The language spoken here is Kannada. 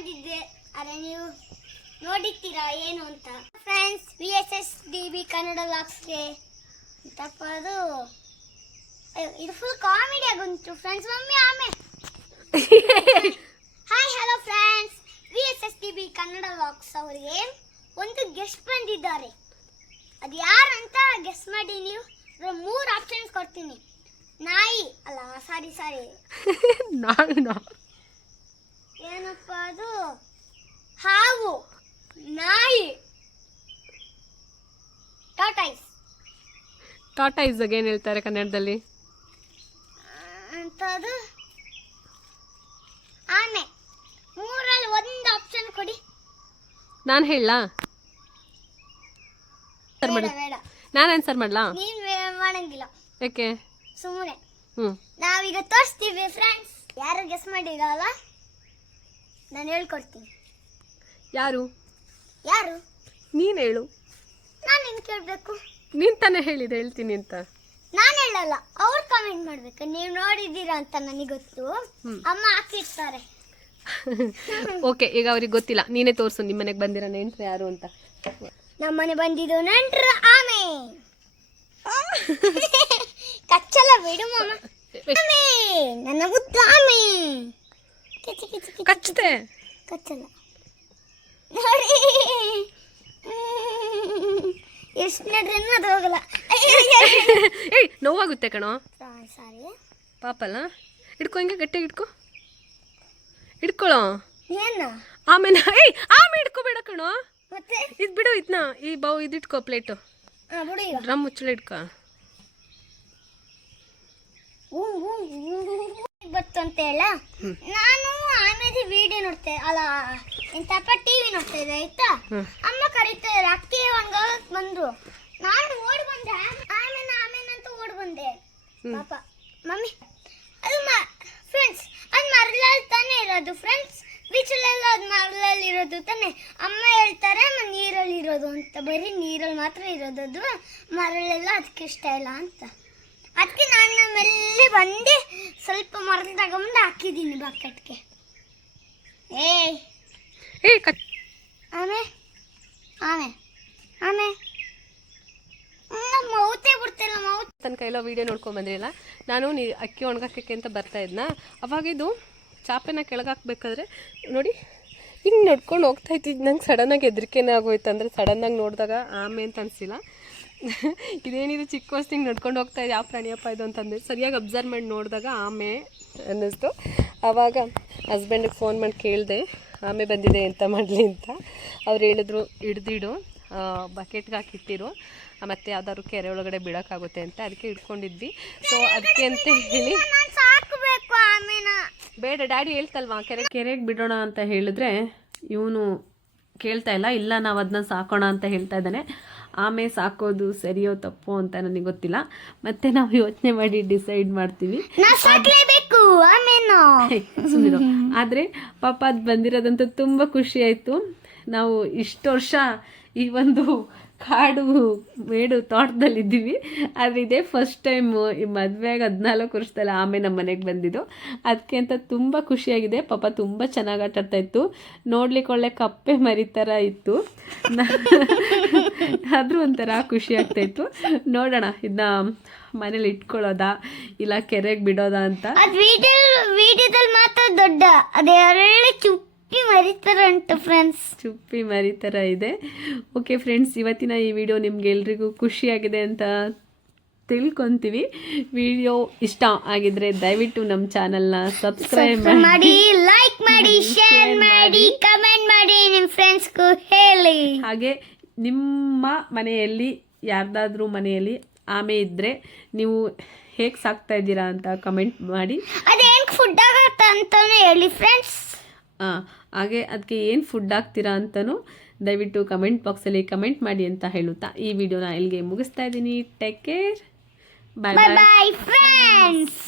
ಬಂದಿದ್ದೆ. ಅರೆ ನೀವು ನೋಡಿರ್ತೀರಾ ಏನು ಅಂತ. ಫ್ರೆಂಡ್ಸ್, VSSDB ಕನ್ನಡ ವ್ಲಾಗ್ಸ್ಗೆ ತಪ್ಪದು. ಇದು ಫುಲ್ ಕಾಮಿಡಿ ಆಗುಂಟು ಫ್ರೆಂಡ್ಸ್. ಮಮ್ಮಿ ಆಮೇಲೆ hi hello friends, VSSDB Kannada vlogs ಅವರಿಗೆ ಒಂದು ಗೆಸ್ಟ್ ಬಂದಿದ್ದಾರೆ. ಅದು ಯಾರು ಅಂತ ಗೆಸ್ ಮಾಡಿ ನೀವು. 3 ಆಪ್ಷನ್ಸ್ ಕೊಡ್ತೀನಿ. ನಾಯಿ ಅಲ್ಲ, ಸಾರಿ ಏನಪ್ಪ ಅದು? ಹಾವು, ನಾಯಿ, ಟಾಟೈಸ್ ಏನ್ ಹೇಳ್ತಾರೆ ಕನ್ನಡದಲ್ಲಿ? ಅಂತದು ಆಮೆ. 3ರಲ್ಲಿ ಒಂದು ಆಪ್ಷನ್ ಕೊಡಿ. ನಾನು ಹೇಳಲಾ? ಬೇಡ, ನಾನು ಆನ್ಸರ್ ಮಾಡ್ಲಾ? ನೀನ್ ಮಾಡಂಗಿಲ್ಲ. ಯಾಕೆ? ಸುಮ್ಮನೆ. ನಾವೀಗ ತೋರಿಸ್ತೀವಿ ಫ್ರೆಂಡ್ಸ್. ಯಾರು ಗೆಸ್ ಮಾಡಿರಲ್ಲ, ನಾನು ಹೇಳ್ಕೊಡ್ತೀನಿ. ಯಾರು? ನೀನು ಹೇಳು. ನಾನು ನಿನ್ ಕೇಳಬೇಕು. ನೀನು ತಾನೇ ಹೇಳಿದೆ ಹೇಳ್ತೀನಿ ಅಂತ. ನಾನು ಹೇಳಲ್ಲ, ಅವ್ರು ಕಮೆಂಟ್ ಮಾಡ್ಬೇಕು. ನೀವು ನೋಡಿದ್ದೀರಾ ಅಂತ ನನಗೆ ಗೊತ್ತು. ಅಮ್ಮ ಹಾಕಿರ್ತಾರೆ. ಓಕೆ, ಈಗ ಅವ್ರಿಗೆ ಗೊತ್ತಿಲ್ಲ. ನೀನೇ ತೋರಿಸು ನಿಮ್ಮ ಮನೆಗೆ ಬಂದಿರೋ ನೆಂಟ್ರು ಯಾರು ಅಂತ. ನಮ್ಮನೆ ಬಂದಿದ್ದು ನೆಂಟ್ರು ಆಮೆ. ಕಚ್ಚಲ್ಲ ಬಿಡು ಮಾಮ. ಆಮೆ, ನನ್ನ ಮುದ್ದು ಆಮೆ. ಕಚ್ಚತೆ? ಕಚ್ಚಲ್ಲ ನೋಡಿ. ಎಷ್ಟು ನಡ್ರೂ ಅದು ಹೋಗಲ್ಲ. ಏಯ್, ನೋವಾಗುತ್ತೆ ಕಣೋ. ಸಾರಿ ಪಾಪಲ್ಲ. ಹಿಡ್ಕೊ, ಹಿಂಗೆ ಗಟ್ಟಿಗೆ ಹಿಡ್ಕೊಳ್ಳೋ. ಏನು ಆಮೇಲೆ ಆಮೆ ಹಿಡ್ಕೋಬೇಡ ಕಣೋ. ಮತ್ತೆ ಇದು ಬಿಡು, ಇದನ್ನ ಈ ಇದಿಟ್ಕೋ ಪ್ಲೇಟು. ಬಿಡು. ಡ್ರಮ್ ಮುಚ್ಚಳ ಇಟ್ಕೋ. ಗೊತ್ತು ಅಂತ ಹೇಳ. ನಾನು ಆಮೇಲೆ ವಿಡಿಯೋ ನೋಡ್ತೆ ಅಲ್ಲ, ಎಂತಪ್ಪ ಟಿವಿ ನೋಡ್ತಾ ಇದ್ದೆ ಆಯ್ತಾ. ಅಮ್ಮ ಕರೀತಾ ಇದ್ದಾರೆ, ಅಕ್ಕಿ ಹಂಗಾಗಕ್ ಬಂದ್ರು. ನಾನು ಓಡ್ ಬಂದೆ. ಆಮೇಲೆ ಅಂತ ಓಡ್ ಬಂದೆ. ಪಾಪ ಮಮ್ಮಿ, ಅದು ಫ್ರೆಂಡ್ಸ್, ಅದು ಮರಳಲ್ಲಿ ತಾನೇ ಇರೋದು ಫ್ರೆಂಡ್ಸ್. ಬೀಚಲ್ಲೆಲ್ಲ ಅದು ಮರಳಲ್ಲಿ ಇರೋದು ತಾನೆ. ಅಮ್ಮ ಹೇಳ್ತಾರೆ ನೀರಲ್ಲಿ ಇರೋದು ಅಂತ. ಬರೀ ನೀರಲ್ಲಿ ಮಾತ್ರ ಇರೋದು ಅದು, ಮರಳೆಲ್ಲ ಅದಕ್ಕೆ ಇಷ್ಟ ಇಲ್ಲ ಅಂತ. ಅದಕ್ಕೆ ನಾನು ಮೆಲ್ಲಿ ಬಂದು ಸ್ವಲ್ಪ ಮರಳು ತಗೊಂಡು ಹಾಕಿದ್ದೀನಿ ಬಕೆಟ್ಗೆ. ಆಮೆ ಮೌತೆ ಬಿಡ್ತಿಲ್ಲ. ತನಕ ಎಲ್ಲ ವೀಡಿಯೋ ನೋಡ್ಕೊಂಡ್ ಬಂದ್ರಿಲ್ಲ. ನಾನು ಅಕ್ಕಿ ಒಣಗಾಕಕ್ಕೆ ಅಂತ ಬರ್ತಾ ಇದ್ನ. ಅವಾಗ ಇದು ಚಾಪೆನ ಕೆಳಗಾಕ್ಬೇಕಾದ್ರೆ ನೋಡಿ ಹಿಂಗೆ ನಡ್ಕೊಂಡು ಹೋಗ್ತಾ ಇದ್ದಿದ್ದು. ನಂಗೆ ಸಡನ್ನಾಗಿ ಹೆದರಿಕೆನೇ ಆಗೋಯ್ತು. ಅಂದರೆ ಸಡನ್ನಾಗಿ ನೋಡಿದಾಗ ಆಮೆ ಅಂತ ಅನಿಸಿಲ್ಲ. ಇದೇನಿದು ಚಿಕ್ಕ ವಸ್ತಿಗೆ ನಡ್ಕೊಂಡು ಹೋಗ್ತಾ ಇದೆ, ಯಾವ ಪ್ರಾಣಿಯಪ್ಪ ಇದು ಅಂತಂದೆ. ಸರಿಯಾಗಿ ಅಬ್ಸರ್ವ್ ಮಾಡಿ ನೋಡಿದಾಗ ಆಮೆ ಅನ್ನಿಸ್ತು. ಆವಾಗ ಹಸ್ಬೆಂಡಿಗೆ ಫೋನ್ ಮಾಡಿ ಕೇಳಿದೆ ಆಮೆ ಬಂದಿದೆ ಅಂತ ಮಾಡಲಿ ಅಂತ. ಅವ್ರು ಹೇಳಿದ್ರು ಹಿಡ್ದಿಡು, ಬಕೆಟ್ಗೆ ಹಾಕಿಟ್ಟಿರು, ಮತ್ತು ಯಾವ್ದಾದ್ರು ಕೆರೆ ಒಳಗಡೆ ಬಿಡೋಕ್ಕಾಗುತ್ತೆ ಅಂತ. ಅದಕ್ಕೆ ಇಟ್ಕೊಂಡಿದ್ವಿ. ಸೊ ಅದಕ್ಕೆ ಅಂತ ಹೇಳಿ ಬೇಡ, ಡ್ಯಾಡಿ ಹೇಳ್ತಲ್ವಾ ಕೆರೆಗೆ ಬಿಡೋಣ ಅಂತ ಹೇಳಿದ್ರೆ ಇವನು ಕೇಳ್ತಾ ಇಲ್ಲ ನಾವು ಅದನ್ನ ಸಾಕೋಣ ಅಂತ ಹೇಳ್ತಾ ಇದ್ದಾನೆ. ಆಮೆ ಸಾಕೋದು ಸರಿಯೋ ತಪ್ಪೋ ಅಂತ ನನಗೆ ಗೊತ್ತಿಲ್ಲ. ಮತ್ತೆ ನಾವು ಯೋಚನೆ ಮಾಡಿ ಡಿಸೈಡ್ ಮಾಡ್ತೀವಿ. ಸುಮ್ಮನೆ. ಆದರೆ ಪಾಪ ಅದು ಬಂದಿರೋದಂತೂ ತುಂಬ ಖುಷಿ ಆಯಿತು. ನಾವು ಇಷ್ಟು ವರ್ಷ ಈ ಒಂದು ಕಾಡು ಮೇಡು ತೋಟದಲ್ಲಿದ್ದೀವಿ. ಆದರೆ ಇದೇ ಫಸ್ಟ್ ಟೈಮು ಈ ಮದುವೆಗೆ 14 ವರ್ಷದಲ್ಲಿ ಆಮೆ ನಮ್ಮ ಮನೆಗೆ ಬಂದಿದ್ದು. ಅದಕ್ಕೆ ಅಂತ ತುಂಬ ಖುಷಿಯಾಗಿದೆ. ಪಾಪ ತುಂಬ ಚೆನ್ನಾಗಿ ಆಟಾಡ್ತಾ ಇತ್ತು. ನೋಡ್ಲಿಕ್ಕೆ ಒಳ್ಳೆ ಕಪ್ಪೆ ಮರಿ ಥರ ಇತ್ತು. ಆದರೂ ಒಂಥರ ಖುಷಿ ಆಗ್ತಾಯಿತ್ತು. ನೋಡೋಣ ಇದನ್ನ ಮನೇಲಿ ಇಟ್ಕೊಳ್ಳೋದಾ ಇಲ್ಲ ಕೆರೆಗೆ ಬಿಡೋದಾ ಅಂತ. ವಿಡಿಯೋದಲ್ಲಿ ಮಾತ್ರ ದೊಡ್ಡ ಅದೇ ಚುಪ್ಪಿ ಮರಿತರ ಉಂಟು ಫ್ರೆಂಡ್ಸ್. ಚುಪ್ಪಿ ಮರಿತರ ಇದೆ. ಓಕೆ ಫ್ರೆಂಡ್ಸ್, ಇವತ್ತಿನ ಈ ವಿಡಿಯೋ ನಿಮ್ಗೆ ಎಲ್ರಿಗೂ ಖುಷಿಯಾಗಿದೆ ಅಂತ ತಿಳ್ಕೊತೀವಿ. ವಿಡಿಯೋ ಇಷ್ಟ ಆಗಿದ್ರೆ ದಯವಿಟ್ಟು ನಮ್ಮ ಚಾನಲ್ನ ಸಬ್ಸ್ಕ್ರೈಬ್ ಮಾಡಿ, ಲೈಕ್ ಮಾಡಿ, ಶೇರ್ ಮಾಡಿ, ಕಮೆಂಟ್ ಮಾಡಿ, ನಿಮ್ಮ ಫ್ರೆಂಡ್ಸ್ಗೂ ಹೇಳಿ. ಹಾಗೆ ನಿಮ್ಮ ಮನೆಯಲ್ಲಿ ಯಾರ್ದಾದ್ರೂ ಮನೆಯಲ್ಲಿ ಆಮೆ ಇದ್ದರೆ ನೀವು ಹೇಗೆ ಸಾಕ್ತಾ ಇದ್ದೀರಾ ಅಂತ ಕಮೆಂಟ್ ಮಾಡಿ. ಅದೇನು ಫುಡ್ ಆಗುತ್ತೆ ಅಂತಾನೆ ಹೇಳಿ ಫ್ರೆಂಡ್ಸ್. ಹಾಗೆ ಅದಕ್ಕೆ ಏನು ಫುಡ್ ಹಾಕ್ತೀರಾ ಅಂತಲೂ ದಯವಿಟ್ಟು ಕಮೆಂಟ್ ಬಾಕ್ಸಲ್ಲಿ ಕಮೆಂಟ್ ಮಾಡಿ ಅಂತ ಹೇಳುತ್ತಾ ಈ ವಿಡಿಯೋನ ಇಲ್ಲಿಗೆ ಮುಗಿಸ್ತಾ ಇದ್ದೀನಿ. Take care. Bye bye friends.